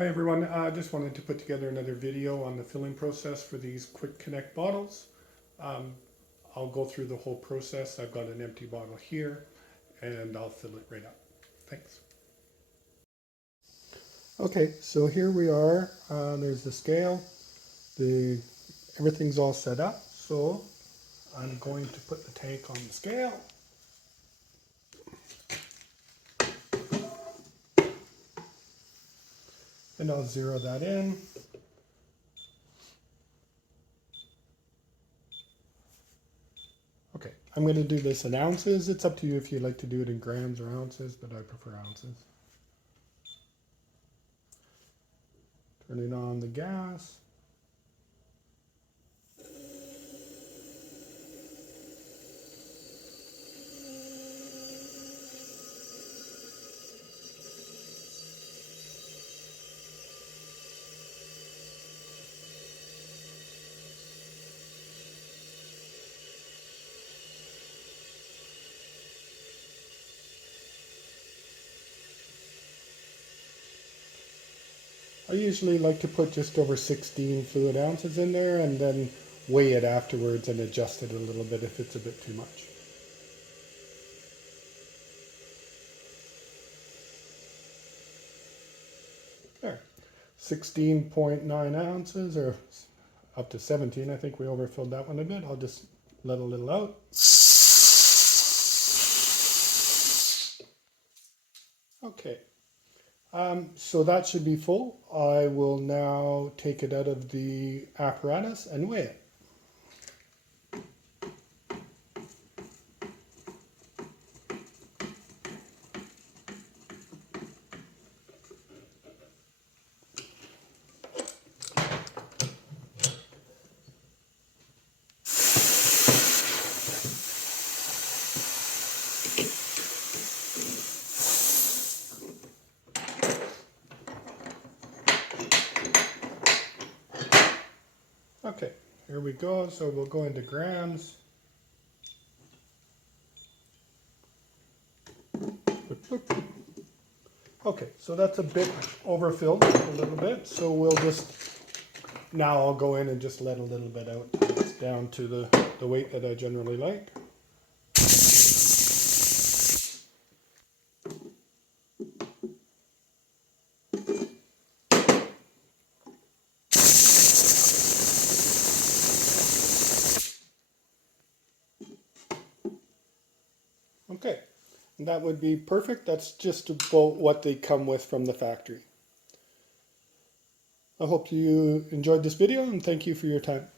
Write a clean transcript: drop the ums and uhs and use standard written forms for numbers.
Hi everyone, I just wanted to put together another video on the filling process for these quick connect bottles. I'll go through the whole process. I've got an empty bottle here and I'll fill it right up. Thanks. Okay, so here we are. There's the scale. Everything's all set up. So I'm going to put the tank on the scale. And I'll zero that in. Okay, I'm going to do this in ounces. It's up to you if you like to do it in grams or ounces, but I prefer ounces. Turning on the gas. I usually like to put just over 16 fluid ounces in there and then weigh it afterwards and adjust it a little bit if it's a bit too much. There, 16.9 ounces or up to 17. I think we overfilled that one a bit. I'll just let a little out. Okay, so that should be full. I will now take it out of the apparatus and weigh it. Okay, here we go. So we'll go into grams. Okay, so that's a bit overfilled a little bit. So we'll just, now I'll go in and just let a little bit out. It's down to the weight that I generally like. Okay, and that would be perfect. That's just about what they come with from the factory. I hope you enjoyed this video and thank you for your time.